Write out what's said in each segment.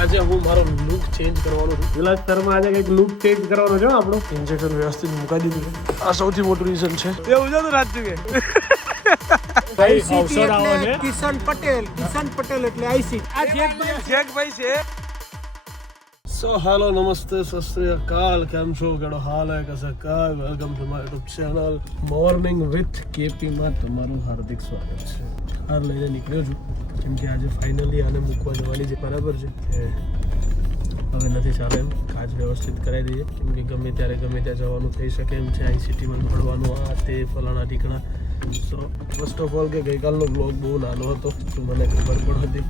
આજે હું મારો લુક ચેન્જ કરવાનો છું. વિલાસ શર્મા આજે કંઈક લુક ચેન્જ કરવાનો છે. આપણો ઇન્જેક્શન વ્યવસ્થિત મુકાઈ દીધું છે. આ સૌથી મોટું રીઝન છે. એવું છે તો રાજ્ય કે કિશન પટેલ એટલે આઈસી આ જેકભાઈ છે. સો હાલો નમસ્તે સત શ્રી અકાલ, કેમ છો, કેડો હાલ હે, કસે કાય. Welcome to my YouTube channel morning with KP માં તમારું હાર્દિક સ્વાગત છે. હાર લઈને નીકળ્યો છું કેમ કે આજે ફાઇનલી આને મૂકવા જવાની છે. બરાબર છે, હવે નથી ચાલે એમ. કાચ વ્યવસ્થિત કરાવી દઈએ કેમ કે ગમે ત્યારે ગમે ત્યાં જવાનું થઈ શકે એમ છે. આઈસીટીમાં ભણવાનું આ તે ફલાણા ઠીકણા. સો ફર્સ્ટ ઓફ ઓલ કે ગઈકાલનો બ્લોગ બહુ નાનો હતો તો મને ખબર પણ હતી,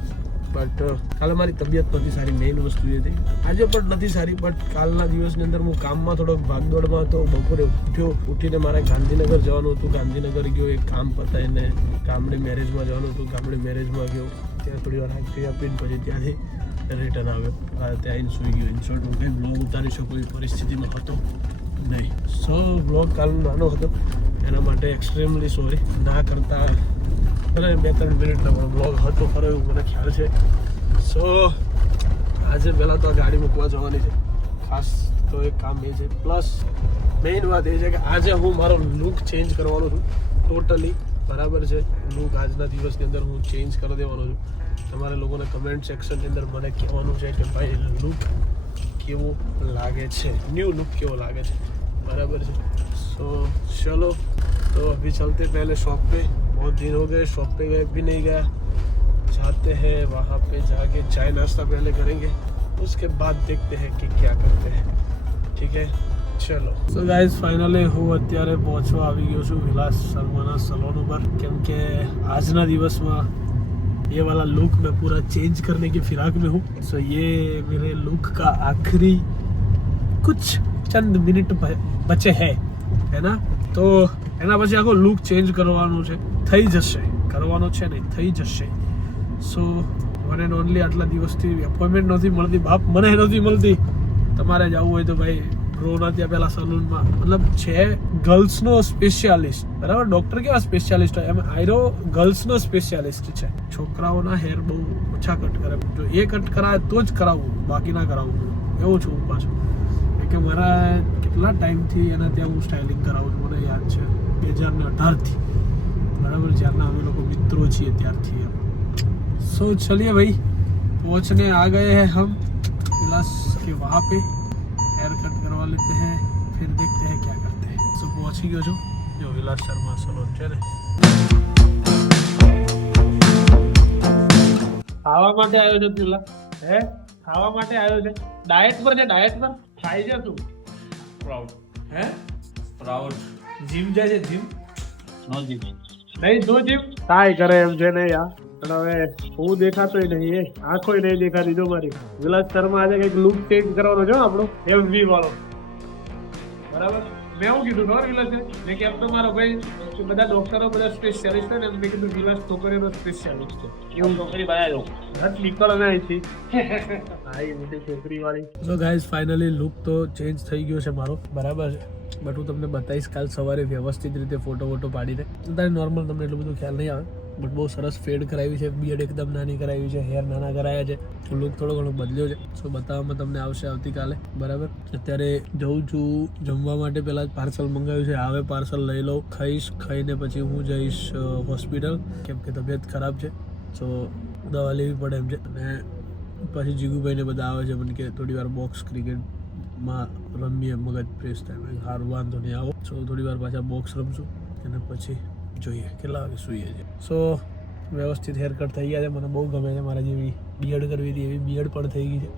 બટ કાલે મારી તબિયત નથી સારી. મેઇન વસ્તુ એ હતી. આજે પણ નથી સારી, બટ કાલના દિવસની અંદર હું કામમાં થોડોક ભાગદોડમાં હતો. બપોરે ઉઠીને મારે ગાંધીનગર જવાનું હતું. ગાંધીનગર ગયો, એક કામ પતાવીને ગામડે મેરેજમાં જવાનું હતું. ગામડે મેરેજમાં ગયો, ત્યાં થોડી વાર હાજરી આપીને પછી ત્યાંથી રિટર્ન આવ્યો. ત્યાં આવીને સૂઈ ગયો. ઇન શોર્ટ હું કંઈ બ્લોગ ઉતારી શકું એવી પરિસ્થિતિમાં હતો નહીં. સો બ્લોગ કાલનો નાનો હતો એના માટે એક્સ્ટ્રીમલી સોરી. ના કરતા ભલે 2-3 મિનિટનો પણ બ્લોગ હતો ખરો એવું મને ખ્યાલ છે. સો આજે પહેલાં તો આ ગાડી મૂકવા જવાની છે. ખાસ તો એક કામ એ છે, પ્લસ મેઇન વાત એ છે કે આજે હું મારો લુક ચેન્જ કરવાનો છું ટોટલી. બરાબર છે, લુક આજના દિવસની અંદર હું ચેન્જ કરી દેવાનો છું. તમારે લોકોને કમેન્ટ સેક્શનની અંદર મને કહેવાનું છે કે ભાઈ લુક કેવું લાગે છે, ન્યૂ લુક કેવો લાગે છે. बराबर है. सो चलो तो अभी चलते पहले शॉप पे. बहुत दिन हो गए शॉप पे गए भी नहीं गया. जाते हैं वहाँ पे जाके चाय नाश्ता पहले करेंगे, उसके बाद देखते हैं कि क्या करते हैं. ठीक है, ચલો. સો ગાઈઝ ફાઇનલી હું અત્યારે પહોંચવા આવી ગયો છું વિલાસ શર્માના સલોન ઉપર, કેમ કે આજના દિવસમાં ये वाला लुक मैं पूरा चेंज करने की फिराक में हूँ. सो ये मेरे लुक का आखिरी कुछ चंद मिनट बचे है ना. तो એના પછી આખો લુક ચેન્જ કરવાનો છે. થઈ જશે, કરવાનો છે નહીં, થઈ જશે. સો વન એન્ડ ઓનલી આટલા દિવસથી એપોઇન્ટમેન્ટ નથી મળતી બાપ, મને નથી મળતી. તમારે જવું હોય તો ભાઈ બ્રોના ત્યાં પેલા સલૂનમાં, મતલબ છે ગર્લ્સનો સ્પેશિયાલિસ્ટ. બરાબર, ડૉક્ટર કેવા સ્પેશિયાલિસ્ટ હોય એમ આયરો ગર્લ્સનો સ્પેશિયાલિસ્ટ છે. છોકરાઓના હેર બહુ ઓછા કટ કરે. જો એ કટ કરાવે તો જ કરાવવું, બાકી ના કરાવવું. એવું છું પાછું કે મારા કેટલા ટાઈમથી એના ત્યાં હું સ્ટાઇલિંગ કરાવું છું. મને યાદ છે 2018થી, બરાબર, જ્યારના અમે લોકો મિત્રો છીએ ત્યારથી. સો ચલિए भाई, पहुँचने आ गए हैं हम विलास के वहाँ पे. हेयर कट करवा लेते हैं, फिर देखते हैं क्या करते हैं. સો પહોંચી ગયો છું. જો વિલાસ શર્મા સલોન છે ને, ખાવા માટે આવ્યો છે પેલા. હે ખાવા માટે આવ્યો છે. ડાયટ પર છે, ડાયટ પર ખાઈ છે તું. પ્રાઉડ હે, પ્રાઉડ. જીમ જાય છે, જીમ નો જીમ નહીં, નો જીમ કાંઈ કરે એમ છે ને યાર. પણ હવે હું દેખાતોય નહીં, એ આંખોય નહીં દેખાતી. જો મારી વિલાસ શર્મા આજે કંઈક લુક ચેન્જ કરવાનો છે આપણો MV વાળો. બરાબર, મેં એવું કીધું ખબર વિલાસ મેં કે એમ તો મારો ભાઈ બધા ડોક્ટરો બધા સ્પેશિયાલિસ્ટ હોય ને, મેં કીધું વિલાસ છોકરીનો સ્પેશિયાલિસ્ટ છે. એવું છોકરી બનાવ્યો ઘટ નીકળ ને અહીંથી. હા એ મોટી છોકરી વાળી. સો ગાઈઝ ફાઇનલી લુક તો ચેન્જ થઈ ગયો છે મારો. બરાબર છે, બટ હું તમને બતાવીશ કાલ સવારે વ્યવસ્થિત રીતે ફોટો પાડીને. તારે નોર્મલ તમને એટલું બધું ખ્યાલ નહીં આવે, બટ બહુ સરસ ફેડ કરાવી છે. બિયર્ડ એકદમ નાની કરાવી છે, હેર નાના કરાયા છે. લુક થોડો ઘણો બદલ્યો છે. સો બતાવવામાં તમને આવશે આવતીકાલે. બરાબર, અત્યારે જઉં છું જમવા માટે. પહેલાં જ પાર્સલ મંગાવ્યું છે, હવે પાર્સલ લઈ લઉં, ખાઈશ. ખાઈને પછી હું જઈશ હોસ્પિટલ, કેમ કે તબિયત ખરાબ છે. સો દવા લેવી પડે એમ છે. અને પછી જીગુભાઈને બધા આવે છે મને કે થોડી વાર બોક્સ ક્રિકેટમાં રમીએ, મગજ ફ્રેશ થાય. સારું, વાંધો નહીં, આવો. સો થોડી વાર પાછા બોક્સ રમશું અને પછી જોઈએ કેટલા વાગે સૂઈએ છે. સો વ્યવસ્થિત હેર કટ થઈ ગયા છે. મને બહુ ગમે છે. મારા જેવી બિયર્ડ કરવી હતી એવી બિયર્ડ પણ થઈ ગઈ છે.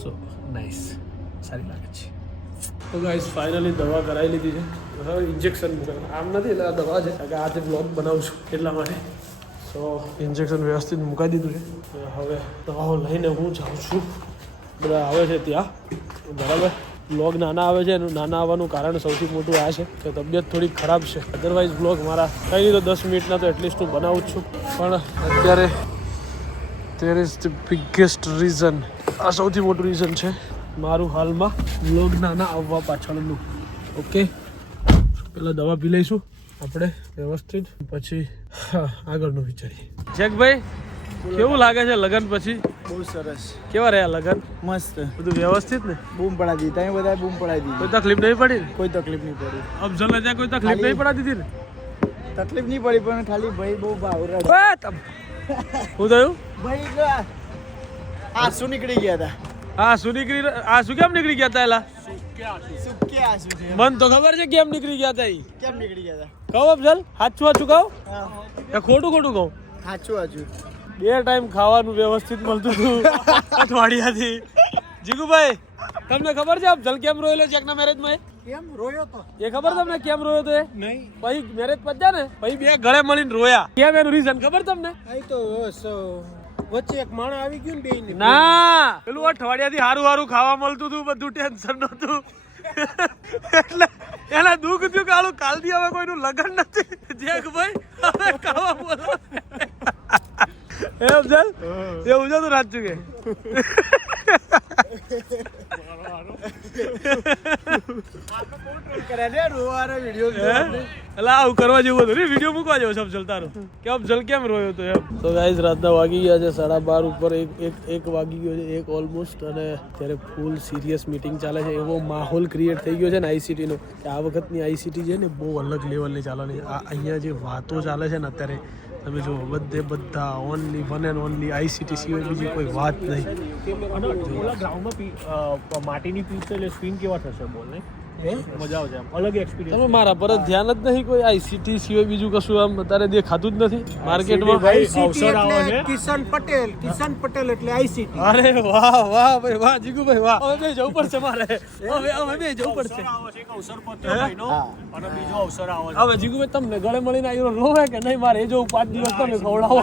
સો નાઇસ, સારી લાગે છે. તો ગાઈસ ફાઇનલી દવા કરાવી લીધી છે. હવે ઇન્જેક્શન આમ નથી એટલે આ દવા છે કે આજે બ્લોગ બનાવું છું એટલા માટે. સો ઇન્જેક્શન વ્યવસ્થિત મુકાઈ દીધું છે. હવે દવાઓ લઈને હું જાઉં છું. બધા આવે છે ત્યાં. બરાબર, બ્લોગ નાના આવે છે. એનું નાના આવવાનું કારણ સૌથી મોટું આ છે કે તબિયત થોડી ખરાબ છે. અદરવાઇઝ બ્લોગ મારા કંઈ નહીં તો 10 મિનિટના તો એટલીસ્ટ હું બનાવું જ છું. પણ અત્યારે there is the biggest reason. આ સૌથી મોટું રીઝન છે મારું હાલમાં બ્લોગ નાના આવવા પાછળનું. ઓકે, પહેલાં દવા પી લઈશું આપણે વ્યવસ્થિત, પછી આગળનું વિચારીએ. જેકભાઈ કેવું લાગે છે લગન પછી? બહુ સરસ, કેવા રહ્યા લગન? મસ્ત, બધું વ્યવસ્થિત ને? બૂમ પડાવી દીધી, તમે બધા બૂમ પડાવી દીધી, કોઈ તકલીફ નહીં પડી ને? કોઈ તકલીફ નહીં પડી. અફઝલ ને ત્યાં કોઈ તકલીફ નહીં પડાતી હતી ને? તકલીફ નહીં પડી પણ ખાલી ભાઈ બહુ બાવરા શું થયું? ભાઈ આંસુ નીકળી ગયા હતા. હા શું નીકળી? આ શું કેમ નીકળી ગયા હતા? એલા સુકે આંસુ છે. મન તો ખબર છે કેમ નીકળી ગયા હતા. કેમ નીકળી ગયા હતા? કહો અફઝલ, સાચું સાચું કહો હા, કે ખોટું ખોટું કહું? સાચું સાચું. 2 ટાઈમ ખાવાનું વ્યવસ્થિત મળતું હતું અઠવાડિયાથી. જીગુભાઈ તમને ખબર છે અફઝલ કેમ રોયેલો છે એકના મેરેજમાં? કેમ રોયો તો? એ ખબર તમને કેમ રોયો તો? એ નહીં. પછી મેરેજ પત્યા ને પછી 2 ગળે મળીને રોયા. કેમ એનું રીઝન ખબર તમને? અહીં તો વચ્ચે એક માણસ આવી ગયું ને બેયને. ના પેલું અઠવાડિયાથી હારું હારું ખાવા મળતું હતું, બધું ટેન્શન નહોતું એટલે એના દુઃખ થયું કે આલું કાલથી હવે કોઈનું લગન નથી. જેકભાઈ હવે ખાવા બોલો એ અફઝલ એવું છે તું રાચું કે આવું કરવા જેવું હતું ને? વિડીયો મૂકવા જેવો છે અફઝલ તારો કે અફઝલ કેમ રોયો તો એમ. તો ગાઈઝ રાતના વાગી ગયા છે 12:30 ઉપર, એક વાગી ગયો છે, 1 ઓલમોસ્ટ. અને ત્યારે ફૂલ સિરિયસ મીટિંગ ચાલે છે. એવો માહોલ ક્રિએટ થઈ ગયો છે ને આઈસીટી નો કે આ વખતની આઈસીટી છે ને બહુ અલગ લેવલની ચાલવાની. આ અહીંયા જે વાતો ચાલે છે ને અત્યારે તમે જો બધા only one and only ICT સિવાય બીજી કોઈ વાત નહીં. ગ્રાઉન્ડમાં માટીની પીચ એટલે સ્પિન કેવા થશે બોલ ને? મજા આવશે, આમ અલગ એક્સપિરિયન્સ. તમે મારા પર ધ્યાન જ નહીં, કોઈ આઈસીટી સિવાય બીજું કશું આમ અત્યારે દેખાતું જ નથી માર્કેટમાં. અવસર આવે છે. કિશન પટેલ એટલે આઈસીટી. અરે વાહ વાહ ભાઈ વાહ જીગુભાઈ વાહ. હવે બે જવું પડશે મારે, હવે બે જવું પડશે. એક અવસર પત્યો ભાઈનો અને બીજો અવસર આવે છે. હવે જીગુભાઈ તમને ગળે મળીને આવ્યો લોહે કે નહીં? મારે એ જોવું 5 દિવસ તમે ખવડાવો.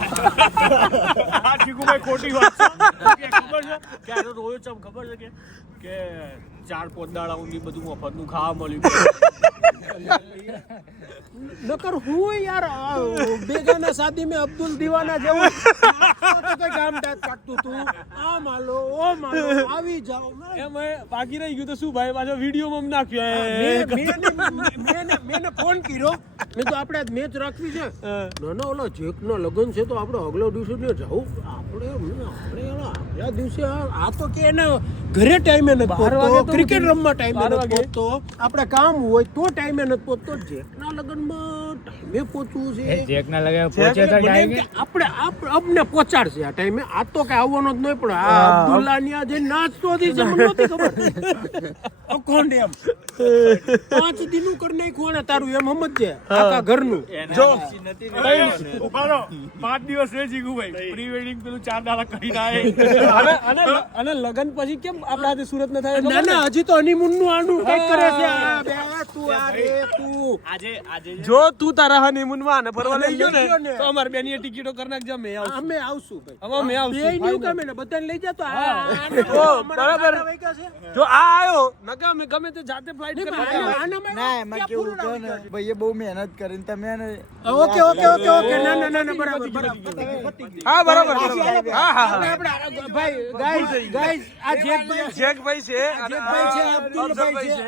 આ જીગુભાઈ ખોટી વાત છે. ખબર છે કે આનો રોયો ચમ ખબર છે કે 4-5 દાડા ઊંધી બધું મફતનું ખાવા મળ્યું. નકર હું યાર બેગાના શાદી મેં અબ્દુલ દીવાના જેવું કોઈ ગામ ડાત કાઢતું તું. આ માલો ઓ માલો આવી જાઓ. એમ બાકી રહી ગયું તો શું ભાઈ, પાછો વિડીયોમાં નાખ્યો. મેં ફોન કર્યો, મેં તો આપણે આજ મેચ રાખવી છે. ના ઓલા જેકનો લગન છે તો આપણે અગલો દિવસે ને જાવું. આપણે આ દિવસે આ તો કે એને ઘરે ટાઈમે નથી પહોંચતો, ક્રિકેટ રમવા ટાઈમે નથી પહોંચતો, આપણે કામ હોય તો ટાઈમે નથી પહોંચતો. જેકના લગનમાં ટાઈમે પહોંચવું છે. જેકના લગે પહોંચે તો ટાઈમે આપણે અમને પહોંચાડશે આ ટાઈમે. આ તો કે આવવાનો જ નહીં, પણ આ અબ્દુલ્લાની આ જે નાચતો હતી છે મને નહોતી ખબર. કોણ એમ 5 દિનનું કરી નાખ્યું ને તારું એમ સમજજે આખા ઘરનું. જો 5 દિવસ રે જીગુભાઈ પ્રી વેડિંગ પેલું 4 દાડા કરીને આય. અને લગન પછી કેમ આપણા હાથે સુરત ન થાય? ના ના હજી તો હનીમૂન નું આનું કઈક કરે છે. આ બે તું આ રે તું આજે જો તું તારા હનીમૂન માં ને ફરવા લઈ ગયો ને તો અમાર બેની ટિકિટો કરી નાખજો. અમે આવશું ભાઈ. હવે અમે આવશું. બેયનું કામ એને બધાને લઈ જતો. બરાબર. જો આ આયો નકા અમે ગમે તે જાતે ફ્લાઇટ કરી ના એમાં કેવું કહો ને ભાઈએ બહુ મહેનત કરીને તમે એને ઓકે ના બરાબર હા બરાબર હા હા આપણે ભાઈ ગાઈસ આ જેકભાઈ છે અને અબ્દુલભાઈ છે.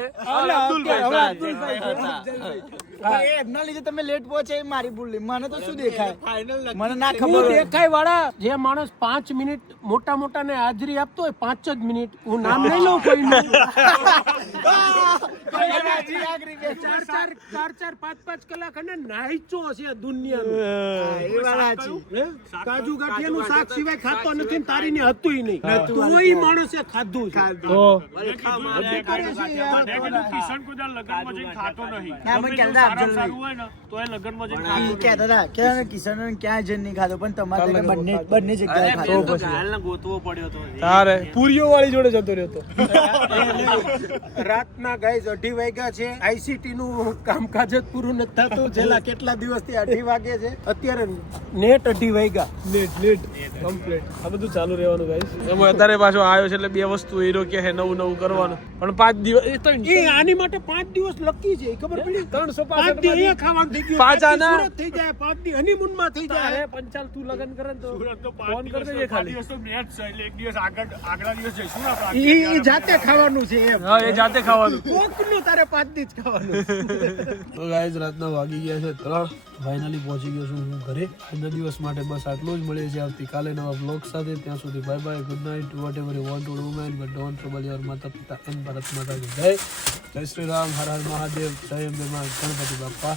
એમના લીધે તમે લેટ પહોંચે એ મારી ભૂલ નહીં. મને તો શું દેખાય, મને ના ખબર દેખાય વાળા. જે માણસ 5 મિનિટ મોટા ને હાજરી આપતો હોય 5 જ મિનિટ, હું નામ નહીં લઉં કોઈનું, 4 5 કલાક અને નાઈચો હશે દુનિયાનું. કાજુ ગાંઠિયાનું શાક સિવાય ખાતો નથી ને તારી ને હતું નહીં, તોય માણસે ખાધું છે. કિશન કુદાર લગનમાં જઈને ખાતો નહીં. સારું હોય ને તો એ લગનમાં જઈને ક્યાં જઈને નહીં ખાધો, પણ તમારે બંને જગ્યાએ ખાધો. ગોતવો પડ્યો તો તારે પૂરીઓ વાળી જોડે જતો રહ્યો તો. રાતના ગાઈઝ 2:30 વાગ્યા છે. આઈસીટી નું કામકાજ જ પૂરું નથી થતું. છેલ્લા કેટલા દિવસથી 2:30 વાગે છે. અત્યારે નેટ 2:30 વાગ્યા. નેટ કમ્પ્લીટ આ બધું ચાલુ રહેવાનું ગાઈસ. એમાં અત્યારે પાછો આવ્યો છે એટલે 2 વસ્તુ હીરો કે હે નવું કરવાનું, પણ 5 દિવસ એ આની માટે 5 દિવસ લકી છે, ખબર પડી? 365 પાંચ દી અહીંયા ખાવાનું થઈ ગયું, પાંચ પાંચ દી આના? સુરત થઈ જાય, 5 દી હનીમૂનમાં થઈ જાય. અરે પંચાલ તું લગન કરે ને તો સુરત તો ફોન કરી દેજે ખાલી. 5 દિવસ તો મેચ છે એટલે એક દિવસ આગલા દિવસ જઈશું ને આપણે. ઈ જાતે ખાવાનું છે એમ. હા એ જાતે ખાવાનું. કોકનું તારે 5 દી જ ખાવાનું. તો ગાઈઝ રાતના વાગી ગયા છે 3. ફાઇનલી પહોંચી ગયો છું હું ઘરે. આજના દિવસ માટે બસ આટલું જ. મળીએ છીએ આવતીકાલે નવા બ્લોગ સાથે. ત્યાં સુધી bye bye, good night, whatever you want to do man, but don't trouble your માતા પિતા એન્ડ ભારત માતા કી જય. જય શ્રી રામ, હર હર મહાદેવ, જય અંબે માં, ગણપતિ બાપ્પા.